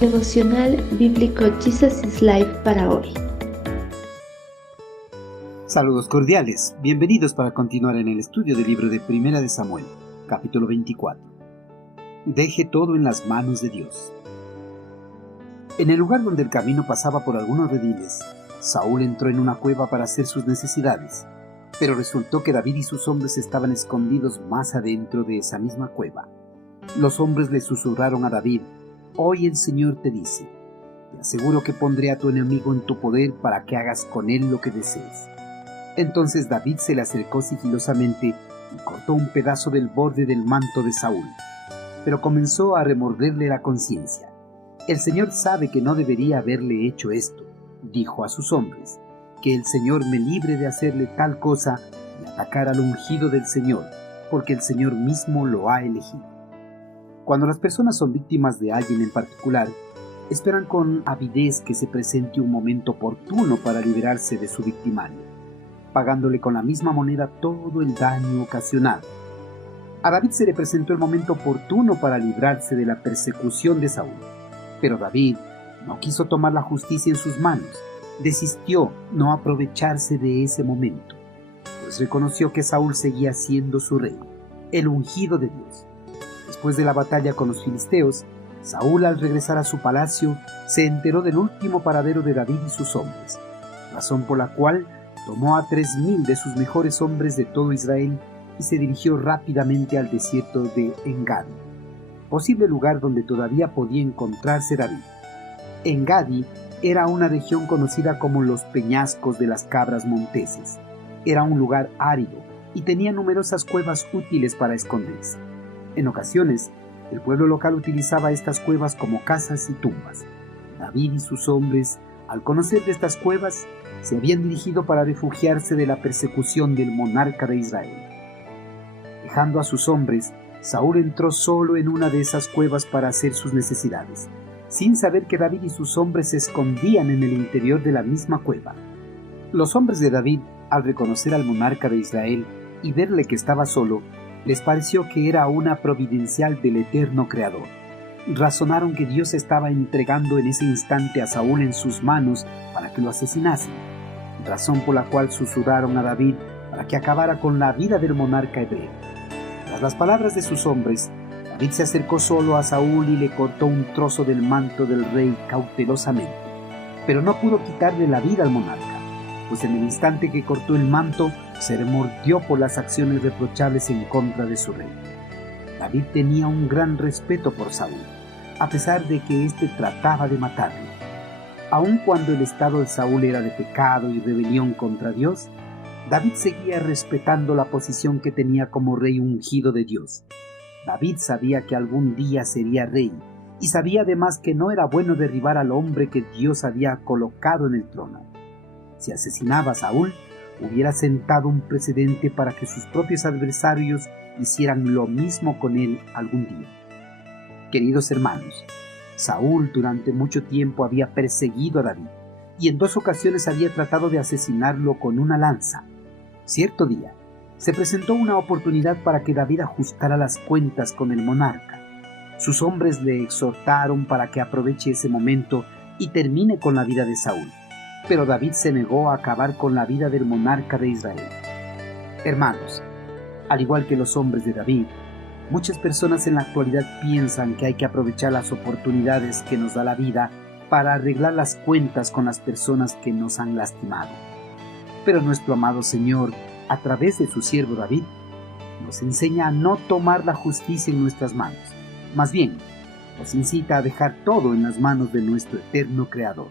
Devocional Bíblico Jesus is Life para hoy. Saludos cordiales, bienvenidos para continuar en el estudio del libro de Primera de Samuel, capítulo 24. Deje todo en las manos de Dios. En el lugar donde el camino pasaba por algunos rediles, Saúl entró en una cueva para hacer sus necesidades, pero resultó que David y sus hombres estaban escondidos más adentro de esa misma cueva. Los hombres le susurraron a David: «Hoy el Señor te dice, te aseguro que pondré a tu enemigo en tu poder para que hagas con él lo que desees». Entonces David se le acercó sigilosamente y cortó un pedazo del borde del manto de Saúl, pero comenzó a remorderle la conciencia. «El Señor sabe que no debería haberle hecho esto», dijo a sus hombres, «que el Señor me libre de hacerle tal cosa y atacar al ungido del Señor, porque el Señor mismo lo ha elegido». Cuando las personas son víctimas de alguien en particular, esperan con avidez que se presente un momento oportuno para liberarse de su victimario, pagándole con la misma moneda todo el daño ocasionado. A David se le presentó el momento oportuno para librarse de la persecución de Saúl, pero David no quiso tomar la justicia en sus manos, desistió no aprovecharse de ese momento, pues reconoció que Saúl seguía siendo su rey, el ungido de Dios. Después de la batalla con los filisteos, Saúl, al regresar a su palacio, se enteró del último paradero de David y sus hombres, razón por la cual tomó a 3,000 de sus mejores hombres de todo Israel y se dirigió rápidamente al desierto de Engadi, posible lugar donde todavía podía encontrarse David. Engadi era una región conocida como los peñascos de las cabras monteses. Era un lugar árido y tenía numerosas cuevas útiles para esconderse. En ocasiones, el pueblo local utilizaba estas cuevas como casas y tumbas. David y sus hombres, al conocer de estas cuevas, se habían dirigido para refugiarse de la persecución del monarca de Israel. Dejando a sus hombres, Saúl entró solo en una de esas cuevas para hacer sus necesidades, sin saber que David y sus hombres se escondían en el interior de la misma cueva. Los hombres de David, al reconocer al monarca de Israel y verle que estaba solo, les pareció que era una providencial del eterno Creador. Razonaron que Dios estaba entregando en ese instante a Saúl en sus manos para que lo asesinasen, razón por la cual susurraron a David para que acabara con la vida del monarca hebreo. Tras las palabras de sus hombres, David se acercó solo a Saúl y le cortó un trozo del manto del rey cautelosamente, pero no pudo quitarle la vida al monarca, pues en el instante que cortó el manto, se remordió por las acciones reprochables en contra de su rey. David tenía un gran respeto por Saúl, a pesar de que éste trataba de matarlo. Aun cuando el estado de Saúl era de pecado y rebelión contra Dios, David seguía respetando la posición que tenía como rey ungido de Dios. David sabía que algún día sería rey, y sabía además que no era bueno derribar al hombre que Dios había colocado en el trono. Si asesinaba a Saúl, hubiera sentado un precedente para que sus propios adversarios hicieran lo mismo con él algún día. Queridos hermanos, Saúl durante mucho tiempo había perseguido a David y en 2 ocasiones había tratado de asesinarlo con una lanza. Cierto día, se presentó una oportunidad para que David ajustara las cuentas con el monarca. Sus hombres le exhortaron para que aproveche ese momento y termine con la vida de Saúl. Pero David se negó a acabar con la vida del monarca de Israel. Hermanos, al igual que los hombres de David, muchas personas en la actualidad piensan que hay que aprovechar las oportunidades que nos da la vida para arreglar las cuentas con las personas que nos han lastimado. Pero nuestro amado Señor, a través de su siervo David, nos enseña a no tomar la justicia en nuestras manos. Más bien, nos incita a dejar todo en las manos de nuestro eterno Creador.